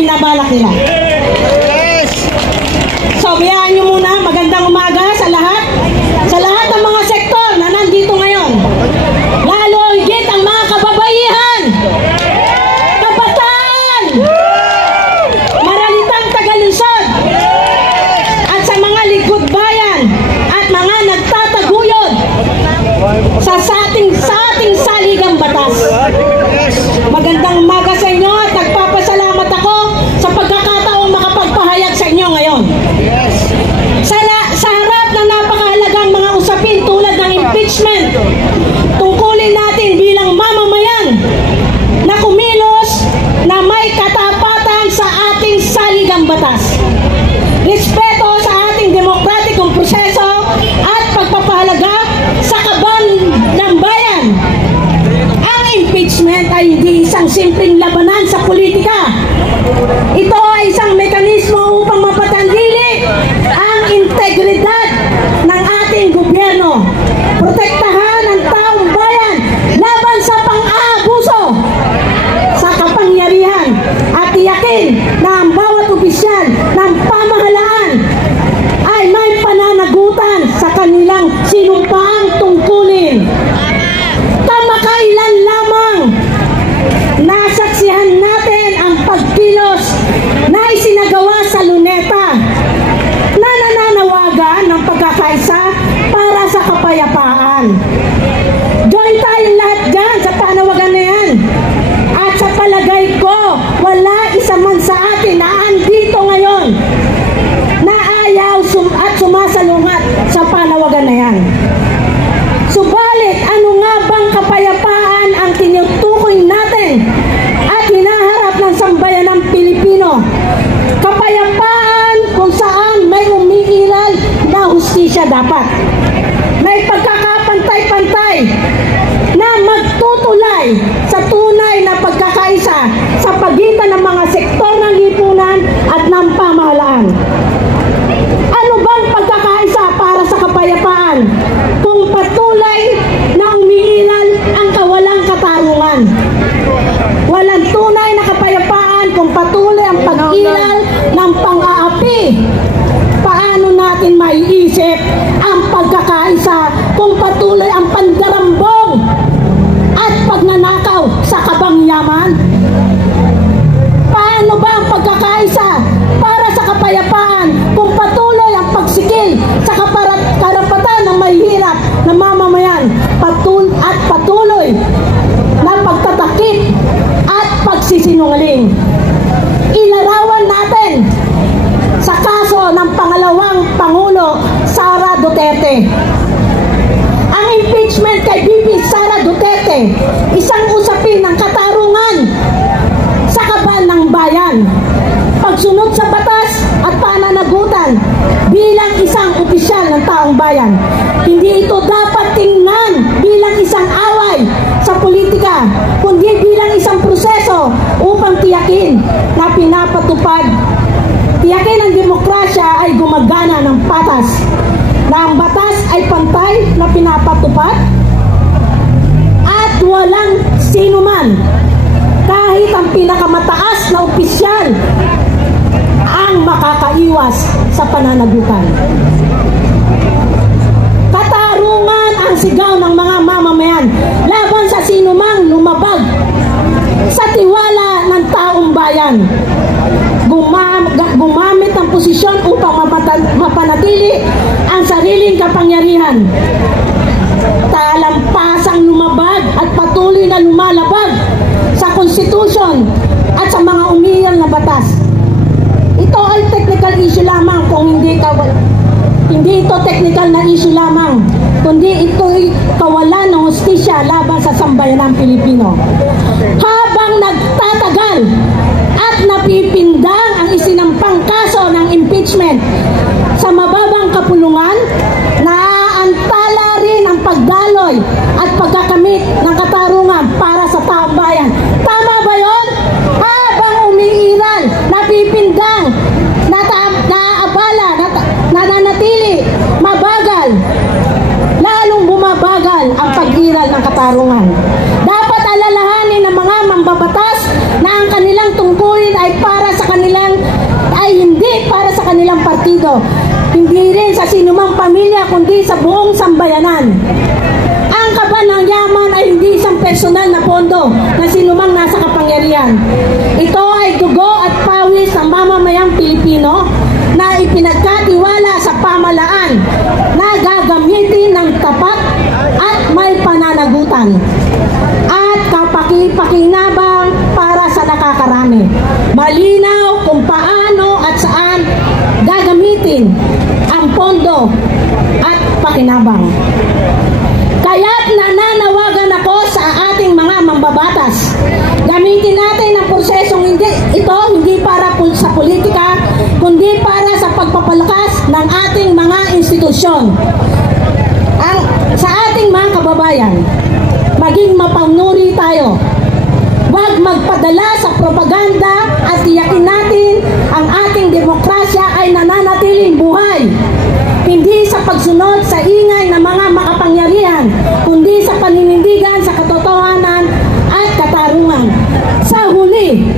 binabalak nila. So, biyaan nyo muna, magandang umaga sa lahat ng mga sektor na nandito ngayon. Lalo higit ang mga kababaihan, kabataan, maralitang tagalusod, at sa mga likod bayan at mga nagtataguyod sa ating saligang batas. Magandang umaga sa inyo at nagpapasalamat ako sa pagkakataong makapagpahayag sa inyo ngayon. Sa harap ng napakahalagang mga usapin tulad ng impeachment, tungkulin natin bilang mamamayan na kumilos na may katapatan sa ating saligang batas, respeto sa ating demokratikong proseso at pagpapahalaga sa kaban ng bayan. Ang impeachment ay hindi isang simpleng labanan sa politika. Ito ay isang mekanismo upang mapatandili ang integridad ng ating gobyerno, protektahan ang taong bayan laban sa pang-aabuso sa kapangyarihan at tiyakin na ang bawat opisyal ng pamahalaan ay may pananagutan sa kanilang sinumpaang tungkulin. Kamakailan lamang nasaksihan natin ang pagkilos na isinagawa sa Luneta na nananawagan ng pagkakaisa para sa kapayapaan. Join tayong lahat dyan sa panawagan na yan. At sa palagay ko, wala isa man sa atin na andito ngayon na ayaw at sumasalungat sa panawagan na yan. Subalit, ano nga bang kapayapaan ang tinutukoy natin at hinaharap ng sambayanang Pilipino? Kapayapaan kung saan may umiiral na hustisya dapat. May pagkakapantay-pantay na magtutulay sa tunay na pagkakaisa sa pagitan ng mga sektor ng lipunan at ng pamahalaan. Ano bang pagkakaisa para sa kapayapaan kung patuloy na umiiral ang kawalang katarungan? Walang tunay na kapayapaan kung patuloy ang pag-iral ng pang-aapi. Paano natin maiisip ang pagkakaisa kung patuloy ang pandarambong at pagnanakaw sa kabangyaman? Paano ba ang pagkakaisa para sa kapayapaan kung patuloy ang pagsikil sa karapatan ng mahihirap na mamamayan at patuloy na pagtatakip at pagsisinungaling? Ilarawan natin sa kaso ng pangalawang Pangulo Sara Duterte. Ang impeachment kay VP Sara Duterte, isang usapin ng katarungan sa kaban ng bayan, pagsunod sa batas at pananagutan bilang isang opisyal ng taong bayan. Hindi ito dapat tingnan bilang isang away sa politika, kundi bilang isang proseso upang tiyakin na tiyakin ang demokrasya ay gumagana ng patas, na ang batas ay pantay na pinapatupad at walang sinuman, kahit ang pinakamataas na opisyal, ang makakaiwas sa pananagutan. Katarungan ang sigaw ng mga mamamayan laban sa sinumang lumabag sa tiwala ng taong bayan. Gumamit ng posisyon upang mapanatili ang sariling kapangyarihan. Talampasang lumabag at patuloy na lumalabag sa konstitusyon at sa mga umiiral na batas. Ito ay technical issue lamang kung hindi ito technical na issue lamang, kundi ito'y kawalan ng hustisya laban sa sambayanang Pilipino. Habang nagtatagal at napipindang ang isinampang kaso ng impeachment sa mababang kapulungan, naaantala rin ang pagdaloy at pagkakamit ng katarungan para sa taong bayan. Tama ba yun? Habang umiiral, napipindang, naaabala, nananatili, mabagal, lalong bumabagal ang pag-iral ng katarungan. Dapat alalahanin ng mga sinumang pamilya kundi sa buong sambayanan. Ang kaban ng yaman ay hindi isang personal na pondo na sinumang nasa kapangyarihan. Ito ay dugo at pawis ng mamamayang Pilipino na ipinagkatiwala sa pamahalaan na gagamitin ng tapat at may pananagutan at kapakipakinabang para sa nakakarami. Malinaw kung paano at saan gagamitin ang pondo at pakinabang. Kaya't nananawagan ako sa ating mga mambabatas. Gamitin natin ang prosesong hindi para sa politika, kundi para sa pagpapalakas ng ating mga institusyon. Sa ating mga kababayan, maging mapanuri tayo. Huwag magpadala sa propaganda at tiyakin natin ang ating demokrasya ay nananatiling buhay. Hindi sa pagsunod sa ingay ng mga makapangyarihan, kundi sa paninindigan sa katotohanan at katarungan. Sa huli,